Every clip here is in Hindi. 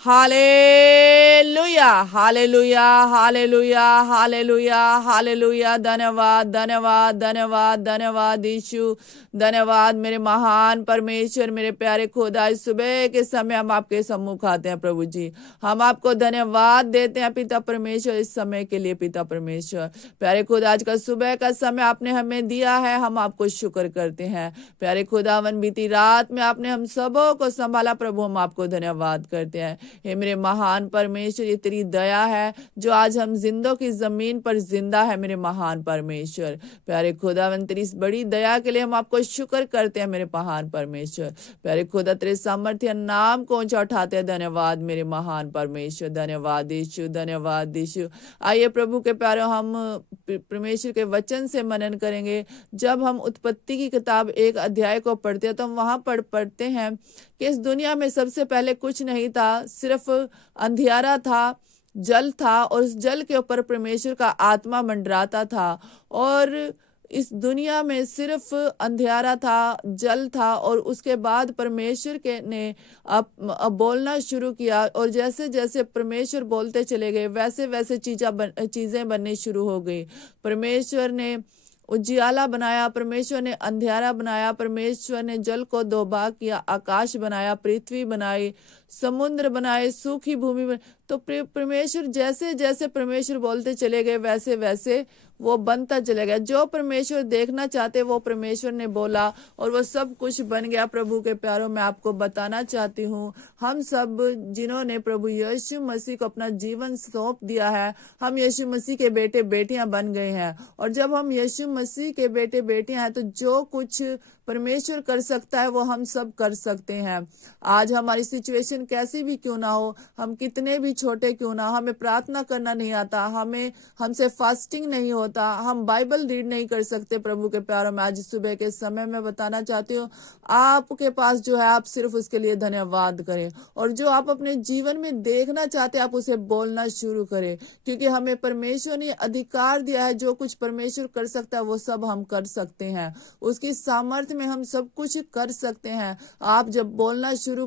Hallelujah, hallelujah, hallelujah, hallelujah, hallelujah. धन्यवाद, धन्यवाद, धन्यवाद, धन्यवाद यीशु। धन्यवाद मेरे महान परमेश्वर, मेरे प्यारे खुदा। इस सुबह के समय हम आपके सम्मुख आते हैं प्रभु जी। हम आपको धन्यवाद देते हैं पिता परमेश्वर, इस समय के लिए पिता परमेश्वर। प्यारे खुदा, आज का सुबह का समय आपने हमें दिया है, हम आपको शुक्र करते हैं। प्यारे खुदावन, बीती रात में आपने हम सबों को संभाला प्रभु, हम आपको धन्यवाद करते हैं। हे मेरे महान परमेश्वर, ये तेरी दया है जो आज हम जिंदों की जमीन पर जिंदा है मेरे महान परमेश्वर। प्यारे खुदावन, तेरी इस बड़ी दया के लिए हम आपको शुक्र करते हैं मेरे महान परमेश्वर। प्यारे खुदा, तेरे सामर्थ्य नाम को ऊंचा उठाते हैं। धन्यवाद मेरे महान परमेश्वर, धन्यवाद यीशु, धन्यवाद यीशु। आइए प्रभु के प्यारे, हम परमेश्वर के वचन से मनन करेंगे। जब हम उत्पत्ति की किताब 1 अध्याय को पढ़ते हैं तो हम वहां पढ़ते हैं कि इस दुनिया में सबसे पहले कुछ नहीं था, सिर्फ अंधियारा था, जल था, और उस जल के ऊपर परमेश्वर का आत्मा मंडराता था। और इस दुनिया में सिर्फ अंधियारा था, जल था, और उसके बाद परमेश्वर के ने अब बोलना शुरू किया। और जैसे जैसे परमेश्वर बोलते चले गए वैसे वैसे चीजें बननी शुरू हो गई। परमेश्वर ने उजियाला बनाया, परमेश्वर ने अंधियारा बनाया, परमेश्वर ने जल को दो भाग किया, आकाश बनाया, पृथ्वी बनाई, समुद्र बनाए, सूखी भूमि बनाई। तो परमेश्वर जैसे जैसे परमेश्वर बोलते चले गए वैसे वैसे वो बनता चले गया। जो परमेश्वर देखना चाहते वो परमेश्वर ने बोला और वो सब कुछ बन गया। प्रभु के प्यारों, मैं आपको बताना चाहती हूँ, हम सब जिन्होंने प्रभु यीशु मसीह को अपना जीवन सौंप दिया है, हम यीशु मसीह के बेटे बेटियां बन गए हैं। और जब हम यीशु मसीह के बेटे बेटियां हैं तो जो कुछ परमेश्वर कर सकता है वो हम सब कर सकते हैं। आज हमारी सिचुएशन कैसी भी क्यों ना हो, हम कितने भी छोटे क्यों ना, हमें प्रार्थना करना नहीं आता, हमसे फास्टिंग नहीं होता, हम बाइबल रीड नहीं कर सकते। प्रभु के प्यारों में, आज सुबह के समय में बताना चाहती हूँ, आपके पास जो है आप सिर्फ उसके लिए धन्यवाद करें। और जो आप अपने जीवन में देखना चाहते हैं आप उसे बोलना शुरू करें, क्योंकि हमें परमेश्वर ने अधिकार दिया है। जो कुछ परमेश्वर कर सकता है वो सब हम कर सकते हैं। उसकी सामर्थ्य में हम सब कुछ कर सकते हैं। आप जब बोलना शुरू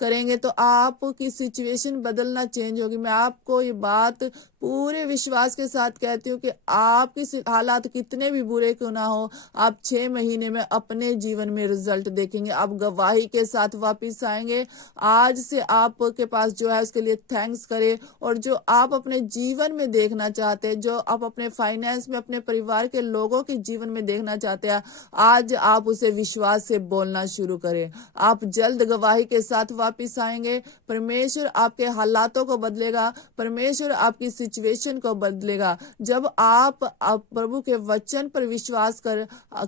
करेंगे तो आपकी सिचुएशन बदलना चेंज होगी। मैं आपको ये बात पूरे विश्वास के साथ कहती हूँ कि आपकी हालात कितने भी बुरे क्यों ना हो, आप 6 महीने में अपने जीवन में रिजल्ट देखेंगे। आप गवाही के साथ वापिस आएंगे। आज से आपके पास जो है उसके लिए थैंक्स करें। और जो आप अपने जीवन में देखना चाहते हैं, जो आप अपने फाइनेंस में, अपने परिवार के लोगों के जीवन में देखना चाहते हैं, आज आप उसे विश्वास से बोलना शुरू करें। आप जल्द गवाही के साथ वापिस आएंगे। परमेश्वर आपके हालातों को बदलेगा, परमेश्वर आपकी सिचुएशन को बदलेगा। जब आप प्रभु के वचन पर विश्वास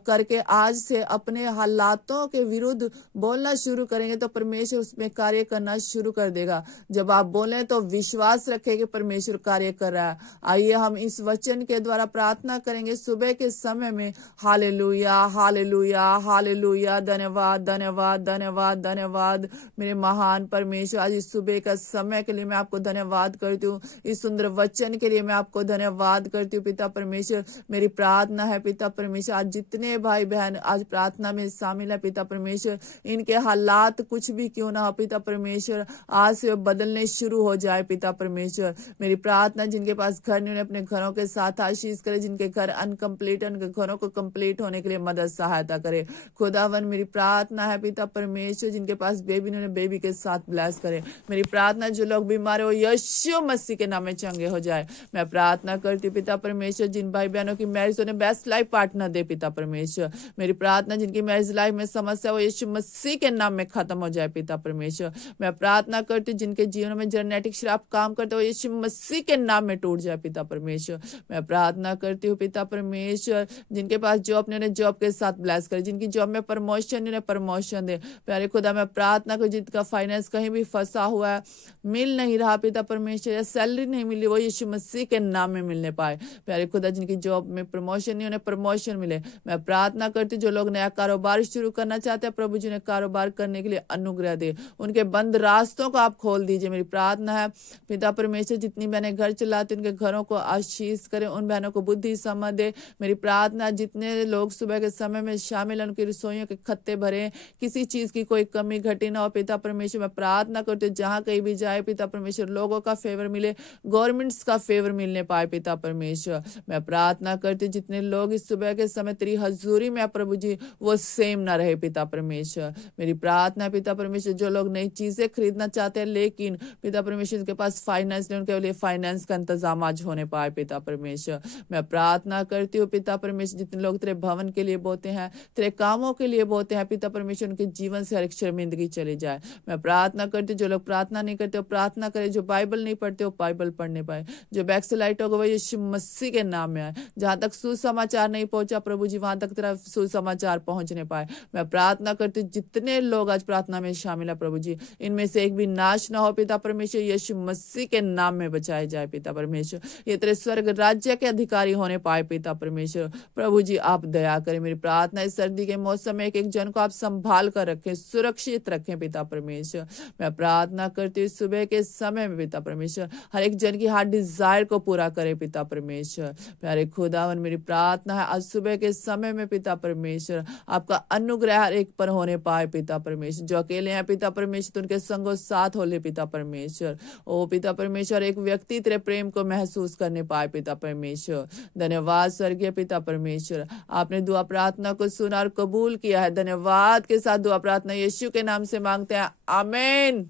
करके आज से अपने हालातों के विरुद्ध बोलना शुरू करेंगे तो परमेश्वर उसमें कार्य करना शुरू कर देगा। जब आप बोलें तो विश्वास रखें कि परमेश्वर कार्य कर रहा है। आइए हम इस वचन के द्वारा प्रार्थना करेंगे सुबह के समय में। Hallelujah, hallelujah, hallelujah. धन्यवाद, धन्यवाद, धन्यवाद, धन्यवाद मेरे महान परमेश्वर। आज इस सुबह का समय के लिए मैं आपको धन्यवाद करती हूँ। इस सुंदर वचन के लिए मैं आपको धन्यवाद करती हूँ पिता परमेश्वर। मेरी प्रार्थना है पिता परमेश्वर, आज जितने भाई बहन आज प्रार्थना में शामिल है पिता परमेश्वर, इनके हालात कुछ भी क्यों ना हो पिता परमेश्वर, आज से बदलने शुरू हो जाए पिता परमेश्वर। मेरी प्रार्थना, जिनके पास घर नहीं, उन्हें अपने घरों के साथ आशीष करे। जिनके घर अनकम्प्लीट, उनके घरों को कंप्लीट होने के लिए मदद सहायता करे। खुदावन, मेरी प्रार्थना है पिता परमेश्वर, जिनके पास बेबी नहीं, उन्हें बेबी के साथ ब्लेस करे। मेरी प्रार्थना, जो लोग बीमार हो यीशु मसीह के नाम में चंगे हो जाए। मैं प्रार्थना करती हूँ पिता परमेश्वर, जिन भाई बहनों की मैरिज उन्हें बेस्ट लाइफ पार्टनर दे पिता परमेश्वर। मेरी प्रार्थना, जिनकी मैरिज लाइफ में समस्या हो यीशु मसीह के नाम में खत्म हो जाए पिता परमेश्वर। मैं प्रार्थना करती हूँ, जिनके जीवन में जेनेटिक श्राप काम करते हो यीशु मसीह के नाम में टूट जाए पिता परमेश्वर। मैं प्रार्थना करती हूँ पिता परमेश्वर, जिनके पास जॉब नहीं, उन्हें जॉब के साथ ब्लेस करे। जिनकी जॉब में प्रमोशन नहीं, उन्हें प्रमोशन दे। प्यारे खुदा, मैं प्रार्थना करूँ, जिनका फाइनेंस कहीं भी फंसा हुआ है, मिल नहीं रहा पिता परमेश्वर, या सैलरी नहीं मिली, वो यीशु मसीह के नाम में मिलने पाए। प्यारे खुदा, जिनकी जॉब में प्रमोशन नहीं, उन्हें प्रमोशन मिले। मैं प्रार्थना करती हूँ, जो लोग नया कारोबार शुरू करना चाहते हैं प्रभु जी ने कारोबार करने के लिए अनुग्रह दे। उनके बंद रास्तों को आप खोल दीजिए। मेरी प्रार्थना है पिता परमेश्वर, जितनी बहनें घर चलाती उनके घरों को आशीष करें, उन बहनों को बुद्धि समझ दे। मेरी प्रार्थना, जितने लोग सुबह के समय में शामिल हैं उनकी रसोइयों के खत्ते भरे, किसी चीज की कोई कमी घटी ना हो पिता परमेश्वर। परमेश्वर मैं प्रार्थना करती हूँ जहाँ कहीं भी जाए पिता परमेश्वर लोगों का फेवर मिले, गवर्नमेंट्स का फेवर मिलने पाए पिता परमेश्वर। मैं प्रार्थना करती हूँ जितने लोग इस सुबह के समय तेरी हजूरी में प्रभु जी वो सेम ना रहे पिता परमेश्वर। मेरी प्रार्थना पिता परमेश्वर जो लोग नई चीजें खरीदना चाहते हैं लेकिन पिता परमेश्वर के पास फाइनेंस नहीं, उनके लिए फाइनेंस का इंतजाम आज होने पाए पिता परमेश्वर। मैं प्रार्थना करती हूँ पिता परमेश्वर जितने लोग तेरे भवन के लिए बोते हैं, तेरे कामों के लिए बोते हैं पिता परमेश्वर, उनके जीवन से हर एक शर्मिंदगी चली जाए। मैं प्रार्थना करती हूँ जो लोग प्रार्थना नहीं करते वो प्रार्थना करे, जो बाइबल नहीं पढ़ते वो बाइबल पढ़ने पाए, जो बैकस्लाइड होगा वो यीशु मसीह के नाम में आए। जहां तक सुसमाचार नहीं पहुंचा प्रभु जी वहां तक तेरा सुसमाचार पहुंचने पाए। मैं प्रार्थना करती हूँ जितने लोग आज प्रार्थना में शामिल है प्रभु जी इनमें से एक भी नाश ना हो पिता परमेश्वर, यीशु मसीह के नाम में बचाए जाए पिता परमेश्वर। ये तेरे स्वर्ग राज्य के अधिकारी होने पाए पिता परमेश्वर। प्रभु जी आप दया करें। मेरी प्रार्थना इस सर्दी के मौसम में एक एक जन को आप संभाल कर रखें, सुरक्षित रखें पिता परमेश्वर। मैं प्रार्थना करती हूँ सुबह के समय में पिता परमेश्वर हर एक जन की हार्ट डिजायर को पूरा करे पिता परमेश्वर। प्यारे खुदावन मेरी प्रार्थना है आज सुबह के समय में पिता परमेश्वर आपका अनुग्रह हर एक पर होने पाए पिता परमेश्वर। जो अकेले हैं पिता परमेश्वर तो उनके संगो साथ हो ले पिता परमेश्वर। ओ पिता परमेश्वर एक व्यक्ति तेरे प्रेम को महसूस करने पाए पिता परमेश्वर। धन्यवाद स्वर्गीय पिता परमेश्वर, आपने दुआ प्रार्थना को सुना और कबूल किया है। धन्यवाद के साथ दुआ प्रार्थना यीशु के नाम से मांगते हैं, आमीन।